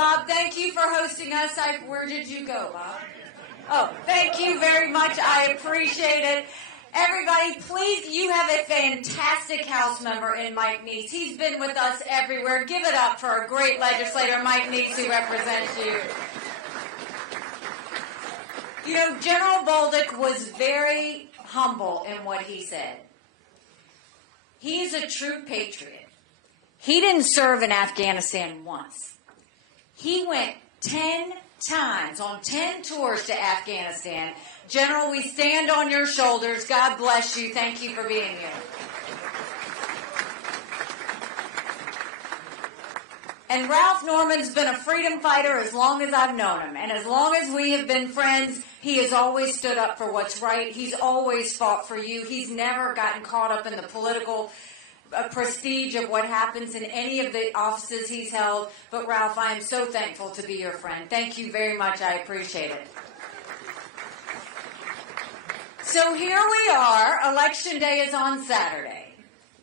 Bob, thank you for hosting us. Where did you go, Bob? Oh, thank you very much. I appreciate it. Everybody, please, you have a fantastic House member in Mike Neese. He's been with us everywhere. Give it up for a great legislator, Mike Neese, who represents you. You know, General Bolduc was very humble in what he said. He's a true patriot. He didn't serve in Afghanistan once. He went 10 times on 10 tours to Afghanistan. General, we stand on your shoulders. God bless you. Thank you for being here. And Ralph Norman's been a freedom fighter as long as I've known him. And as long as we have been friends, he has always stood up for what's right. He's always fought for you. He's never gotten caught up in the political prestige of what happens in any of the offices he's held. But Ralph, I am so thankful to be your friend. Thank you very much. I appreciate it. So here we are. Election day is on Saturday.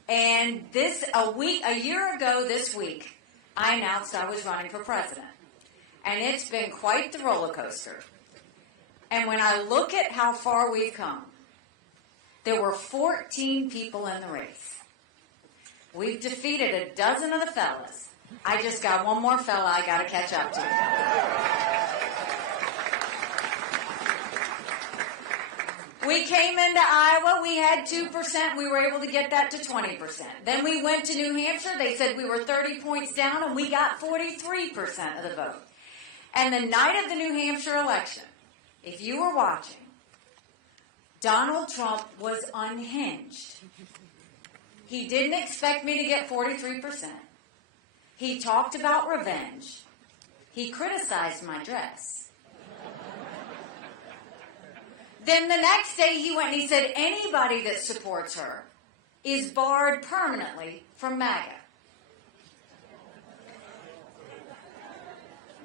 And a year ago this week, I announced I was running for president. And it's been quite the roller coaster. And when I look at how far we've come, there were 14 people in the race. We've defeated a dozen of the fellas. I just got one more fella I got to catch up to. We came into Iowa, we had 2%, we were able to get that to 20%. Then we went to New Hampshire, they said we were 30 points down, and we got 43% of the vote. And the night of the New Hampshire election, if you were watching, Donald Trump was unhinged. He didn't expect me to get 43%. He talked about revenge. He criticized my dress. Then the next day he went and he said anybody that supports her is barred permanently from MAGA.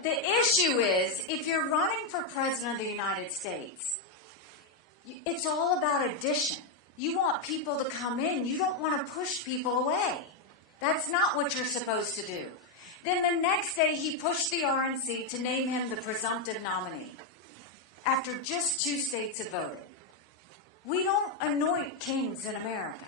The issue is, if you're running for president of the United States, it's all about addition. You want people to come in. You don't want to push people away. That's not what you're supposed to do. Then the next day he pushed the RNC to name him the presumptive nominee after just 2 states had voted. We don't anoint kings in America.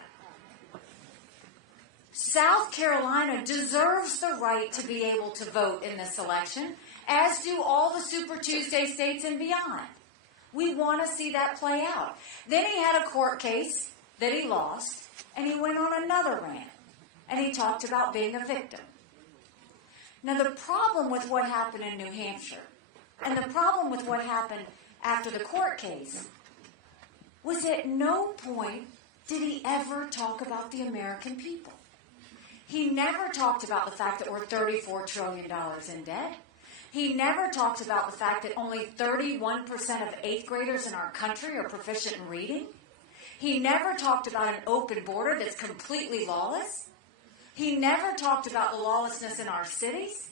South Carolina deserves the right to be able to vote in this election, as do all the Super Tuesday states and beyond. We want to see that play out. Then he had a court case that he lost, and he went on another rant, and he talked about being a victim. Now, the problem with what happened in New Hampshire, and the problem with what happened after the court case, was at no point did he ever talk about the American people. He never talked about the fact that we're $34 trillion in debt. He never talked about the fact that only 31% of 8th graders in our country are proficient in reading. He never talked about an open border that's completely lawless. He never talked about the lawlessness in our cities.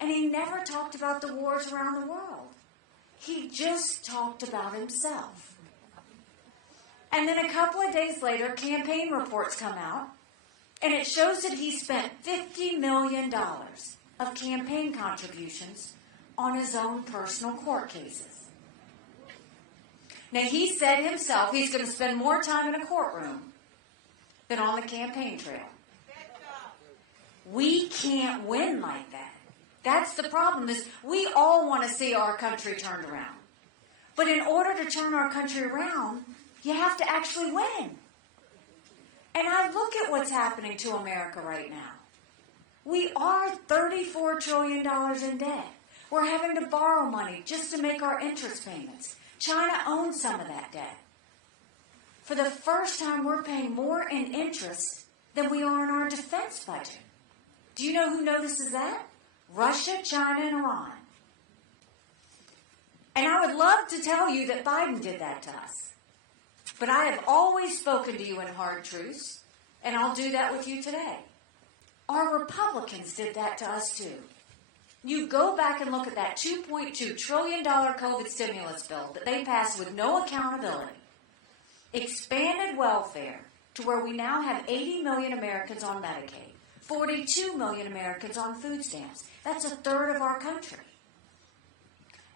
And he never talked about the wars around the world. He just talked about himself. And then a couple of days later, campaign reports come out, and it shows that he spent $50 million of campaign contributions on his own personal court cases. Now, he said himself he's going to spend more time in a courtroom than on the campaign trail. We can't win like that. That's the problem, is we all want to see our country turned around. But in order to turn our country around, you have to actually win. And I look at what's happening to America right now. We are $34 trillion in debt. We're having to borrow money just to make our interest payments. China owns some of that debt. For the first time, we're paying more in interest than we are in our defense budget. Do you know who notices that? Russia, China, and Iran. And I would love to tell you that Biden did that to us. But I have always spoken to you in hard truths, and I'll do that with you today. Our Republicans did that to us too. You go back and look at that $2.2 trillion COVID stimulus bill that they passed with no accountability. Expanded welfare to where we now have 80 million Americans on Medicaid. 42 million Americans on food stamps. That's a third of our country.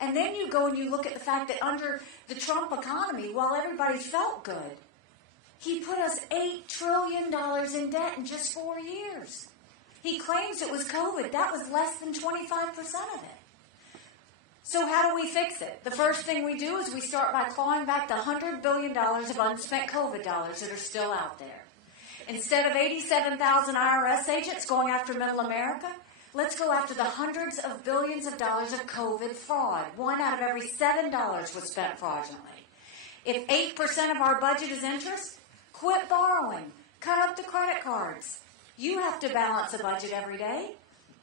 And then you go and you look at the fact that under the Trump economy, while everybody felt good, he put us $8 trillion in debt in just 4 years. He claims it was COVID. That was less than 25% of it. So how do we fix it? The first thing we do is we start by clawing back the $100 billion of unspent COVID dollars that are still out there. Instead of 87,000 IRS agents going after middle America, let's go after the hundreds of billions of dollars of COVID fraud. 1 out of every $7 was spent fraudulently. If 8% of our budget is interest, quit borrowing. Cut up the credit cards. You have to balance a budget every day.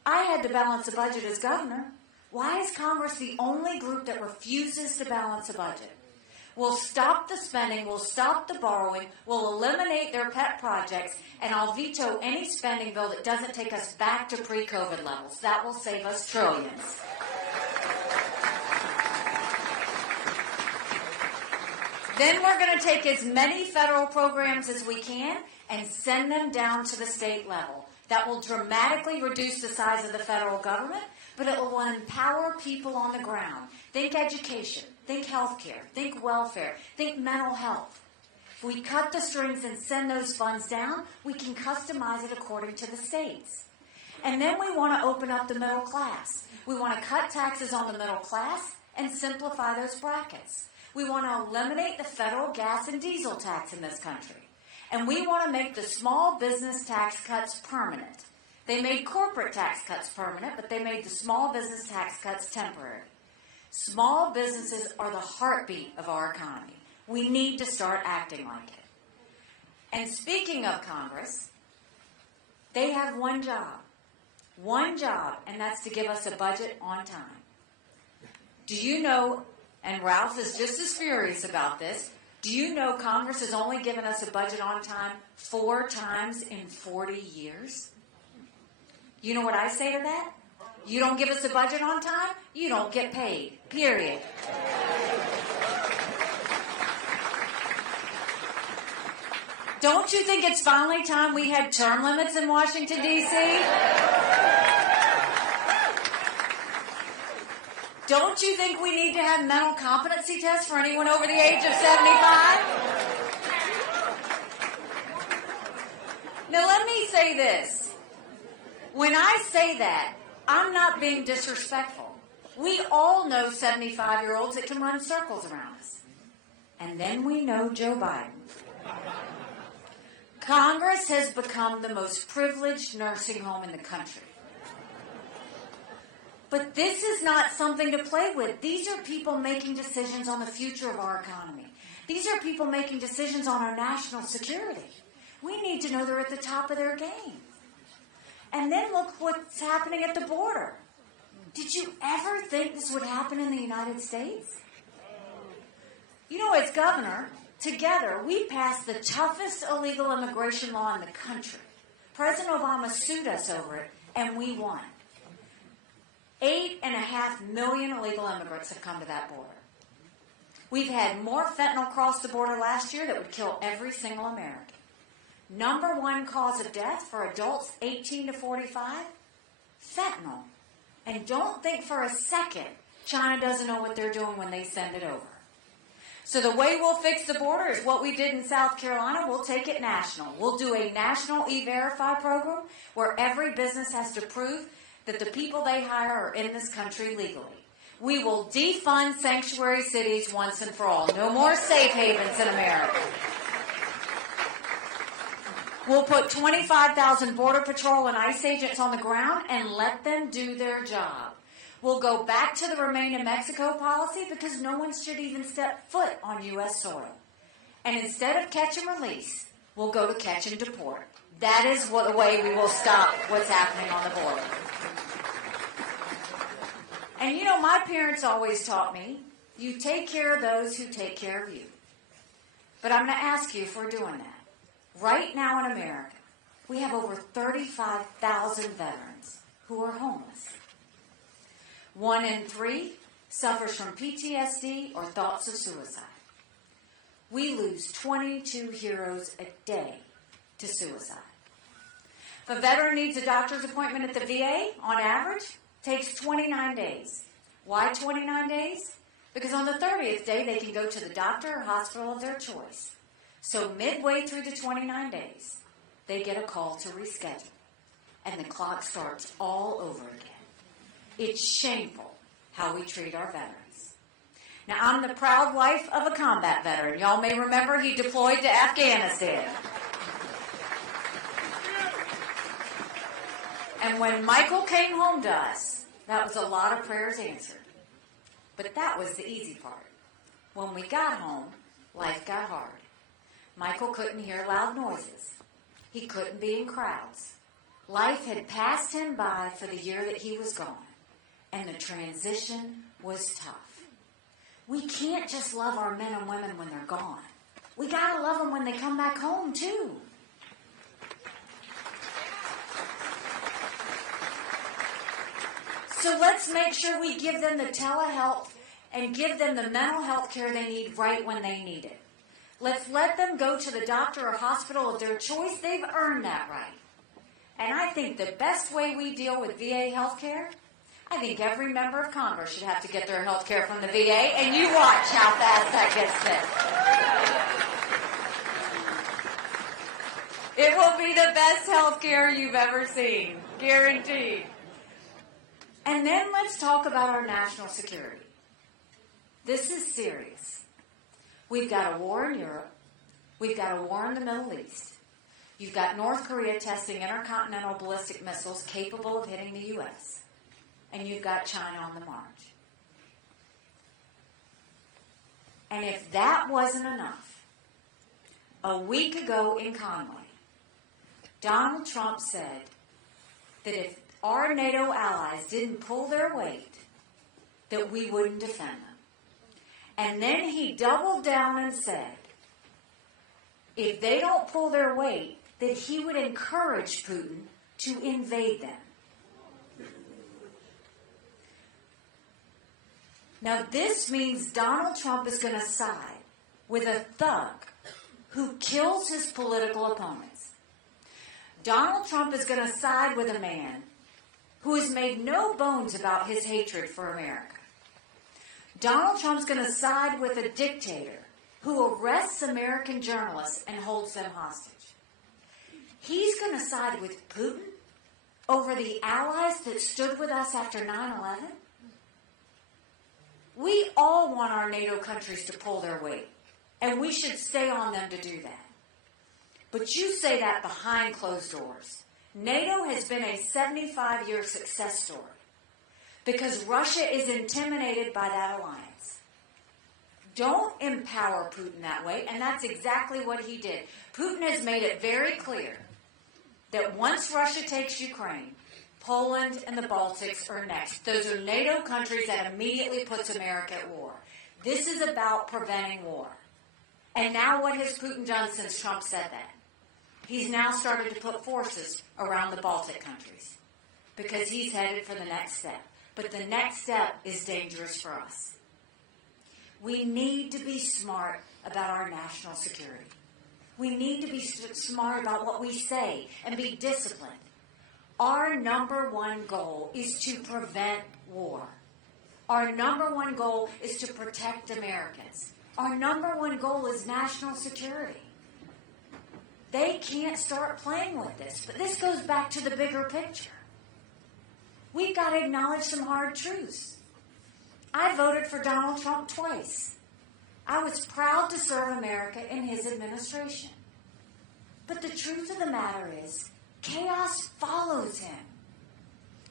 I had to balance a budget as governor. Why is Congress the only group that refuses to balance a budget? We'll stop the spending, we'll stop the borrowing, we'll eliminate their pet projects, and I'll veto any spending bill that doesn't take us back to pre-COVID levels. That will save us trillions. Then we're going to take as many federal programs as we can and send them down to the state level. That will dramatically reduce the size of the federal government, but it will empower people on the ground. Think education, think healthcare, think welfare, think mental health. If we cut the strings and send those funds down, we can customize it according to the states. And then we want to open up the middle class. We want to cut taxes on the middle class and simplify those brackets. We want to eliminate the federal gas and diesel tax in this country. And we want to make the small business tax cuts permanent. They made corporate tax cuts permanent, but they made the small business tax cuts temporary. Small businesses are the heartbeat of our economy. We need to start acting like it. And speaking of Congress, they have one job, and that's to give us a budget on time. Do you know, and Ralph is just as furious about this, do you know Congress has only given us a budget on time 4 times in 40 years? You know what I say to that? You don't give us a budget on time, you don't get paid. Period. Don't you think it's finally time we had term limits in Washington, D.C.? Don't you think we need to have mental competency tests for anyone over the age of 75? Now let me say this. When I say that, I'm not being disrespectful. We all know 75-year-olds that can run circles around us. And then we know Joe Biden. Congress has become the most privileged nursing home in the country. But this is not something to play with. These are people making decisions on the future of our economy. These are people making decisions on our national security. We need to know they're at the top of their game. And then look what's happening at the border. Did you ever think this would happen in the United States? You know, as governor, together we passed the toughest illegal immigration law in the country. President Obama sued us over it, and we won. 8.5 million illegal immigrants have come to that border. We've had more fentanyl cross the border last year that would kill every single American. Number 1 cause of death for adults 18 to 45? Fentanyl. And don't think for a second China doesn't know what they're doing when they send it over. So the way we'll fix the border is what we did in South Carolina. We'll take it national. We'll do a national E-Verify program where every business has to prove that the people they hire are in this country legally. We will defund sanctuary cities once and for all. No more safe havens in America. We'll put 25,000 Border Patrol and ICE agents on the ground and let them do their job. We'll go back to the Remain in Mexico policy because no one should even step foot on U.S. soil. And instead of catch and release, we'll go to catch and deport. That is the way we will stop what's happening on the border. And you know, my parents always taught me, you take care of those who take care of you. But I'm going to ask you if we're doing that. Right now in America, we have over 35,000 veterans who are homeless. 1 in 3 suffers from PTSD or thoughts of suicide. We lose 22 heroes a day to suicide. If a veteran needs a doctor's appointment at the VA, on average, takes 29 days. Why 29 days? Because on the 30th day, they can go to the doctor or hospital of their choice. So midway through the 29 days, they get a call to reschedule. And the clock starts all over again. It's shameful how we treat our veterans. Now, I'm the proud wife of a combat veteran. Y'all may remember he deployed to Afghanistan. And when Michael came home to us, that was a lot of prayers answered. But that was the easy part. When we got home, life got hard. Michael couldn't hear loud noises. He couldn't be in crowds. Life had passed him by for the year that he was gone, and the transition was tough. We can't just love our men and women when they're gone. We got to love them when they come back home, too. So let's make sure we give them the telehealth and give them the mental health care they need right when they need it. Let's let them go to the doctor or hospital of their choice. They've earned that right. And I think the best way we deal with VA health care, I think every member of Congress should have to get their health care from the VA, and you watch how fast that gets fixed. It will be the best health care you've ever seen, guaranteed. And then let's talk about our national security. This is serious. We've got a war in Europe. We've got a war in the Middle East. You've got North Korea testing intercontinental ballistic missiles capable of hitting the U.S. And you've got China on the march. And if that wasn't enough, a week ago in Conway, Donald Trump said that if our NATO allies didn't pull their weight, that we wouldn't defend them. And then he doubled down and said, if they don't pull their weight, that he would encourage Putin to invade them. Now, this means Donald Trump is going to side with a thug who kills his political opponents. Donald Trump is going to side with a man who has made no bones about his hatred for America. Donald Trump's going to side with a dictator who arrests American journalists and holds them hostage. He's going to side with Putin over the allies that stood with us after 9/11? We all want our NATO countries to pull their weight, and we should stay on them to do that. But you say that behind closed doors. NATO has been a 75-year success story because Russia is intimidated by that alliance. Don't empower Putin that way, and that's exactly what he did. Putin has made it very clear that once Russia takes Ukraine, Poland and the Baltics are next. Those are NATO countries that immediately puts America at war. This is about preventing war. And now what has Putin done since Trump said that? He's now started to put forces around the Baltic countries because he's headed for the next step. But the next step is dangerous for us. We need to be smart about our national security. We need to be smart about what we say and be disciplined. Our number one goal is to prevent war. Our number one goal is to protect Americans. Our number one goal is national security. They can't start playing with this, but this goes back to the bigger picture. We've got to acknowledge some hard truths. I voted for Donald Trump twice. I was proud to serve America in his administration. But the truth of the matter is, chaos follows him.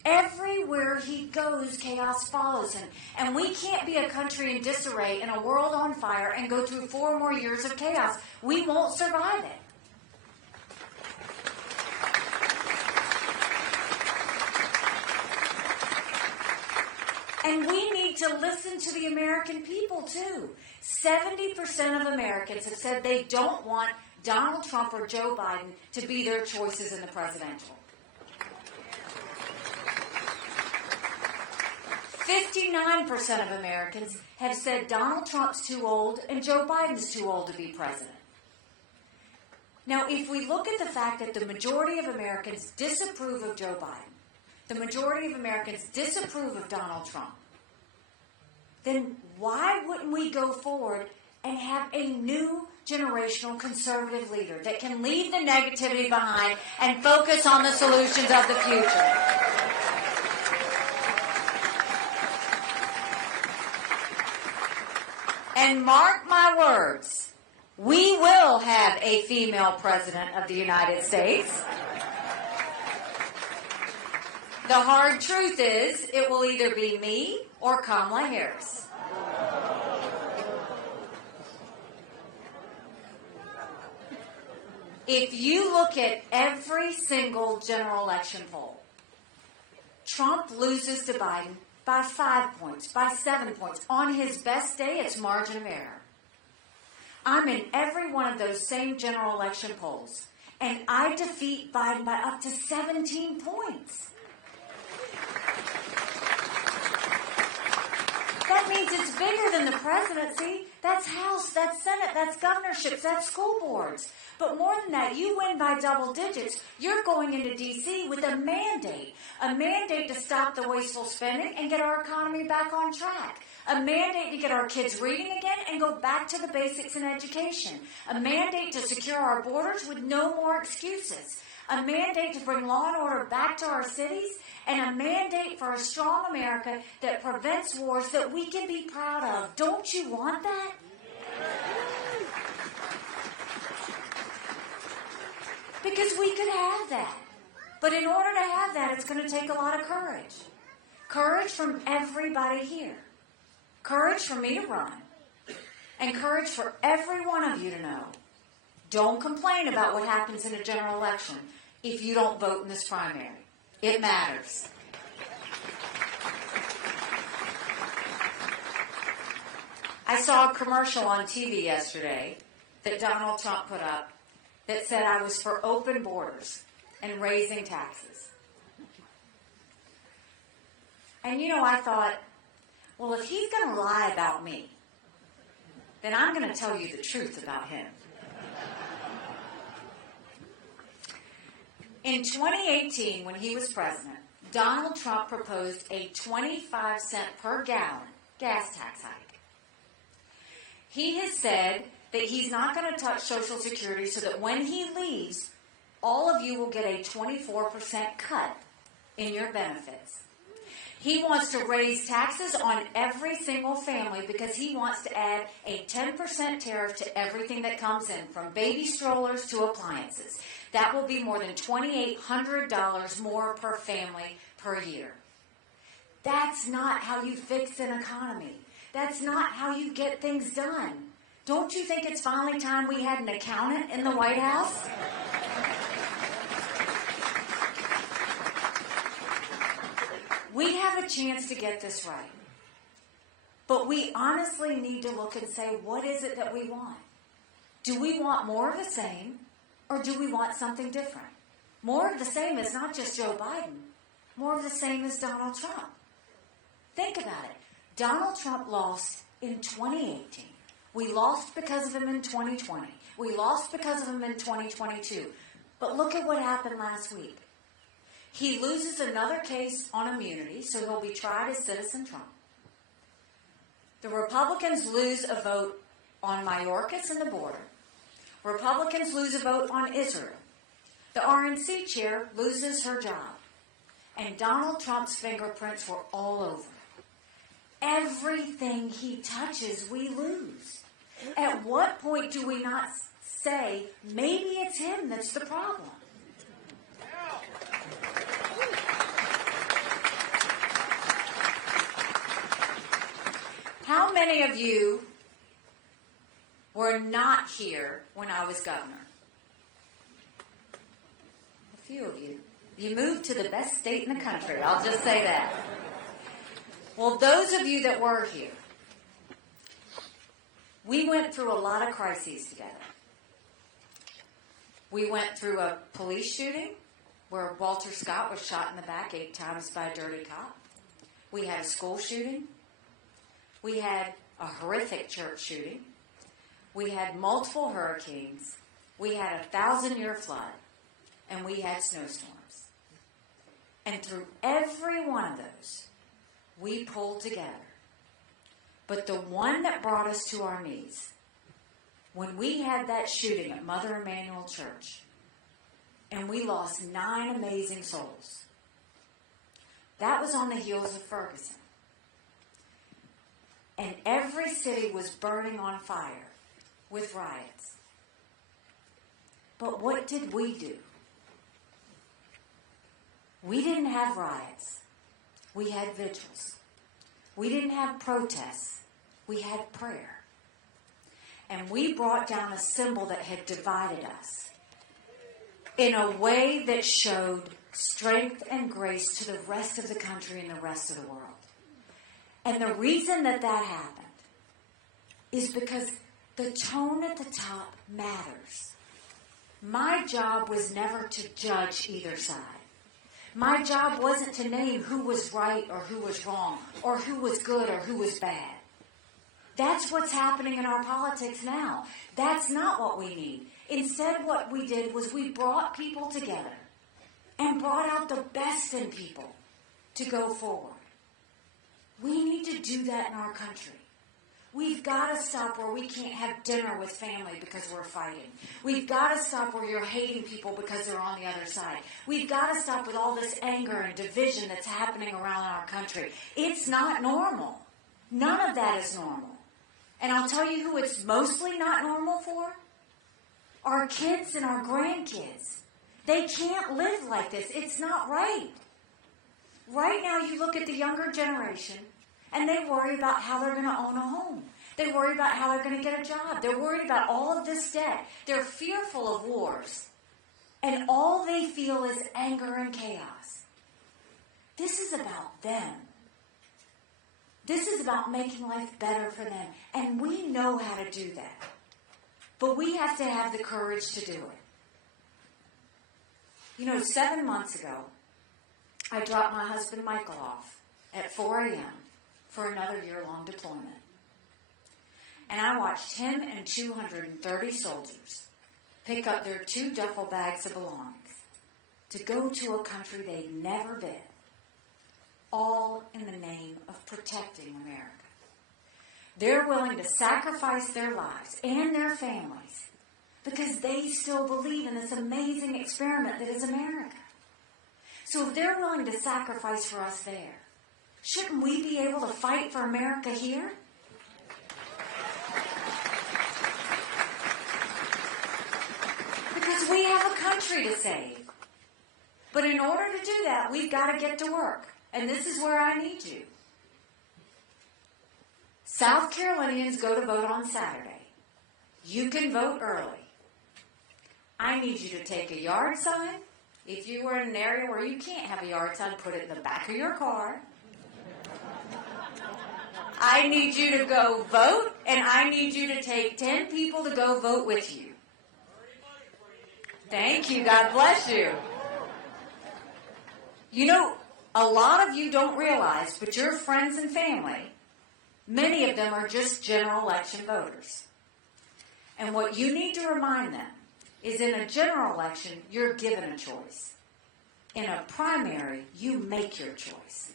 Everywhere he goes, chaos follows him. And we can't be a country in disarray and a world on fire and go through 4 more years of chaos. We won't survive it. And we need to listen to the American people, too. 70% of Americans have said they don't want Donald Trump or Joe Biden to be their choices in the presidential. 59% of Americans have said Donald Trump's too old and Joe Biden's too old to be president. Now, if we look at the fact that the majority of Americans disapprove of Joe Biden, the majority of Americans disapprove of Donald Trump, then why wouldn't we go forward and have a new generational conservative leader that can leave the negativity behind and focus on the solutions of the future? And mark my words, we will have a female president of the United States. The hard truth is, it will either be me or Kamala Harris. If you look at every single general election poll, Trump loses to Biden by 5 points, by 7 points. On his best day, it's margin of error. I'm in every one of those same general election polls, and I defeat Biden by up to 17 points. That means it's bigger than the presidency. That's House, that's Senate, that's governorships, that's school boards. But more than that, you win by double digits. You're going into D.C. with a mandate to stop the wasteful spending and get our economy back on track. A mandate to get our kids reading again and go back to the basics in education. A mandate to secure our borders with no more excuses. A mandate to bring law and order back to our cities, and a mandate for a strong America that prevents wars that we can be proud of. Don't you want that? Because we could have that. But in order to have that, it's going to take a lot of courage. Courage from everybody here. Courage for me to run. And courage for every one of you to know. Don't complain about what happens in a general election if you don't vote in this primary. It matters. I saw a commercial on TV yesterday that Donald Trump put up that said I was for open borders and raising taxes. And I thought, well, if he's going to lie about me, then I'm going to tell you the truth about him. In 2018, when he was president, Donald Trump proposed a 25-cent per gallon gas tax hike. He has said that he's not going to touch Social Security so that when he leaves, all of you will get a 24% cut in your benefits. He wants to raise taxes on every single family because he wants to add a 10% tariff to everything that comes in, from baby strollers to appliances. That will be more than $2,800 more per family per year. That's not how you fix an economy. That's not how you get things done. Don't you think it's finally time we had an accountant in the White House? We have a chance to get this right. But we honestly need to look and say, what is it that we want? Do we want more of the same, or do we want something different? More of the same is not just Joe Biden. More of the same is Donald Trump. Think about it. Donald Trump lost in 2018. We lost because of him in 2020. We lost because of him in 2022. But look at what happened last week. He loses another case on immunity, so he'll be tried as Citizen Trump. The Republicans lose a vote on Mayorkas and the border. Republicans lose a vote on Israel. The RNC chair loses her job. And Donald Trump's fingerprints were all over. Everything he touches, we lose. At what point do we not say, maybe it's him that's the problem? How many of you were not here when I was governor? A few of you. You moved to the best state in the country, I'll just say that. Well, those of you that were here, we went through a lot of crises together. We went through a police shooting where Walter Scott was shot in the back 8 times by a dirty cop. We had a school shooting. We had a horrific church shooting. We had multiple hurricanes. we had a 1,000-year flood, and we had snowstorms. And through every one of those, we pulled together. But the one that brought us to our knees, when we had that shooting at Mother Emanuel Church, and we lost 9 amazing souls, that was on the heels of Ferguson. And every city was burning on fire with riots. But what did we do? We didn't have riots. We had vigils. We didn't have protests. We had prayer. And we brought down a symbol that had divided us in a way that showed strength and grace to the rest of the country and the rest of the world. And the reason that happened is because the tone at the top matters. My job was never to judge either side. My job wasn't to name who was right or who was wrong, or who was good or who was bad. That's what's happening in our politics now. That's not what we need. Instead, what we did was we brought people together and brought out the best in people to go forward. We need to do that in our country. We've got to stop where we can't have dinner with family because we're fighting. We've got to stop where you're hating people because they're on the other side. We've got to stop with all this anger and division that's happening around our country. It's not normal. None of that is normal. And I'll tell you who it's mostly not normal for. Our kids and our grandkids. They can't live like this. It's not right. Right now you look at the younger generation, and they worry about how they're going to own a home. They worry about how they're going to get a job. They're worried about all of this debt. They're fearful of wars. And all they feel is anger and chaos. This is about them. This is about making life better for them. And we know how to do that. But we have to have the courage to do it. 7 months ago, I dropped my husband Michael off at 4 a.m. for another year-long deployment. And I watched him and 230 soldiers pick up their 2 duffel bags of belongings to go to a country they'd never been, all in the name of protecting America. They're willing to sacrifice their lives and their families because they still believe in this amazing experiment that is America. So if they're willing to sacrifice for us there, shouldn't we be able to fight for America here? Because we have a country to save. But in order to do that, we've got to get to work. And this is where I need you. South Carolinians go to vote on Saturday. You can vote early. I need you to take a yard sign. If you were in an area where you can't have a yard sign, put it in the back of your car. I need you to go vote, and I need you to take 10 people to go vote with you. Thank you. God bless you. A lot of you don't realize, but your friends and family, many of them are just general election voters. And what you need to remind them is in a general election, you're given a choice. In a primary, you make your choice.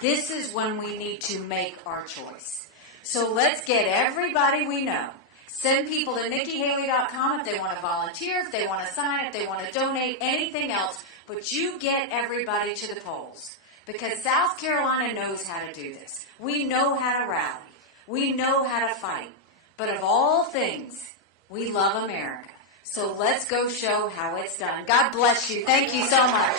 This is when we need to make our choice. So let's get everybody we know. Send people to NikkiHaley.com if they want to volunteer, if they want to sign, if they want to donate, anything else. But you get everybody to the polls. Because South Carolina knows how to do this. We know how to rally. We know how to fight. But of all things, we love America. So let's go show how it's done. God bless you. Thank you so much.